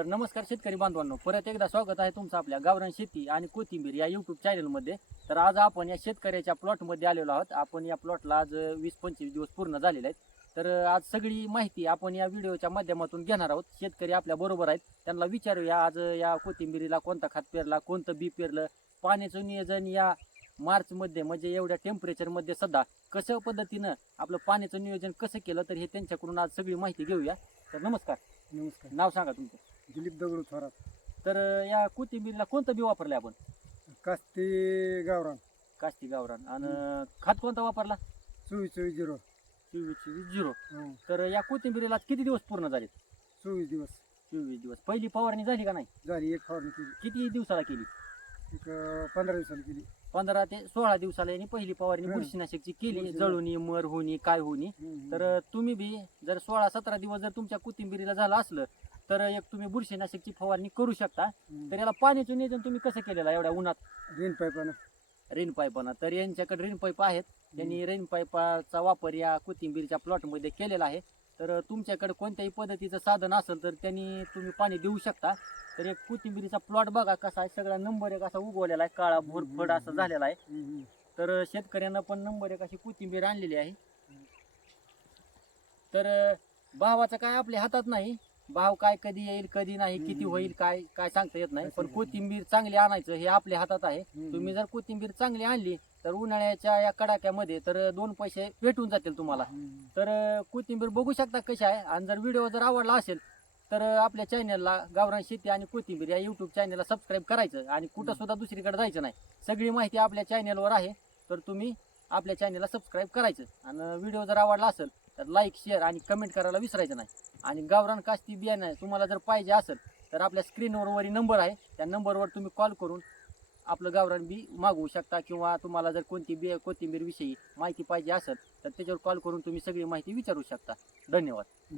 तर नमस्कार शेतकरी बांधवांनो परत एकदा स्वागत आहे तुमचं आपल्या गावरान शेती आणि कोथिंबीर या युट्यूब चॅनलमध्ये तर आज आपण या शेतकऱ्याच्या प्लॉटमध्ये आलेलो आहोत. आपण या प्लॉटला आज वीस पंचवीस दिवस पूर्ण झालेले आहेत. तर आज सगळी माहिती आपण या व्हिडिओच्या माध्यमातून घेणार आहोत. शेतकरी आपल्या बरोबर आहेत. त्यांना विचारूया आज या कोथिंबीरीला कोणता खत पेरला कोणतं बी पेरलं पाण्याचं नियोजन या मार्चमध्ये म्हणजे एवढ्या टेम्परेचरमध्ये सध्या कसं पद्धतीनं आपलं पाण्याचं नियोजन कसं केलं तर हे त्यांच्याकडून आज सगळी माहिती घेऊया. तर नमस्कार. नमस्कार. नाव सांगा तुमचं. दिलीप दगडू थोरात. तर या कोथिंबीरला कोणतं बी वापरलं आपण? कास्ती गावरान. काष्टी गावरान. आणि खत कोणता वापरला? चोवीस चोवीस झिरो चोवीस चोवीस झिरो हं. तर या कोथिंबीरीला किती दिवस पूर्ण झाले चोवीस दिवस. चोवीस दिवस. पहिली फवारणी झाली का नाही? झाली एक फवारणी केली. किती दिवसाला केली? एक पंधरा दिवसांनी केली. पंधरा ते सोळा दिवसाला यांनी पहिली फवारणी हं. बुरशीनाशकची केली. जळुनी मर होणी काय होणी तर तुम्ही बी जर सोळा सतरा दिवस जर तुमच्या कोथिंबीरीला झालं असलं तर एक तुम्ही बुरशीनाशकची फवारणी करू शकता. तर याला पाण्याचं नियोजन तुम्ही कसं केलेलं आहे एवढ्या उन्हात? रेन पाईपानं रेन पाईपानं तर यांच्याकडे रेन पाईप आहेत. त्यांनी रेन पाईपाचा वापर या कोथिंबीरच्या प्लॉटमध्ये केलेला आहे. तर तुमच्याकडे कोणत्याही पद्धतीचं साधन असेल तर त्यांनी तुम्ही पाणी देऊ शकता. तर एक कोथिंबीरीचा प्लॉट बघा कसा आहे. सगळा नंबर एक असा उगवलेला आहे. काळा भोरफड असा झालेला आहे. तर शेतकऱ्यांना पण नंबर एक अशी कोथिंबीर आणलेली आहे. तर भावाचं काय आपल्या हातात नाही. भाव काय कधी येईल कधी नाही किती. होईल काय काय सांगता येत नाही. पण कोथिंबीर चांगली आणायचं हे आपल्या हातात आहे. तुम्ही. जर कोथिंबीर चांगली आणली तर उन्हाळ्याच्या या कडाक्यामध्ये तर दोन पैसे भेटून जातील तुम्हाला. तर कोथिंबीर बघू शकता कशी आहे. आणि जर व्हिडिओ जर आवडला असेल तर आपल्या चॅनलला गावरान शेती आणि कोथिंबीर या युट्यूब चॅनलला सबस्क्राईब करायचं. आणि कुठं सुद्धा दुसरीकडे जायचं नाही. सगळी माहिती आपल्या चॅनलवर आहे. तर तुम्ही आपल्या चॅनलला सबस्क्राईब करायचं. आणि व्हिडिओ जर आवडला असेल तर लाईक शेअर आणि कमेंट करायला विसरायचं नाही. आणि गावरान कास्ती बियाणं तुम्हाला जर पाहिजे असेल तर आपल्या स्क्रीनवरवरी नंबर आहे. त्या नंबरवर तुम्ही कॉल करून आपलं गावरान बी मागवू शकता किंवा तुम्हाला जर कोणती बी कोथिंबीरविषयी माहिती पाहिजे असेल तर त्याच्यावर कॉल करून तुम्ही सगळी माहिती विचारू शकता. धन्यवाद.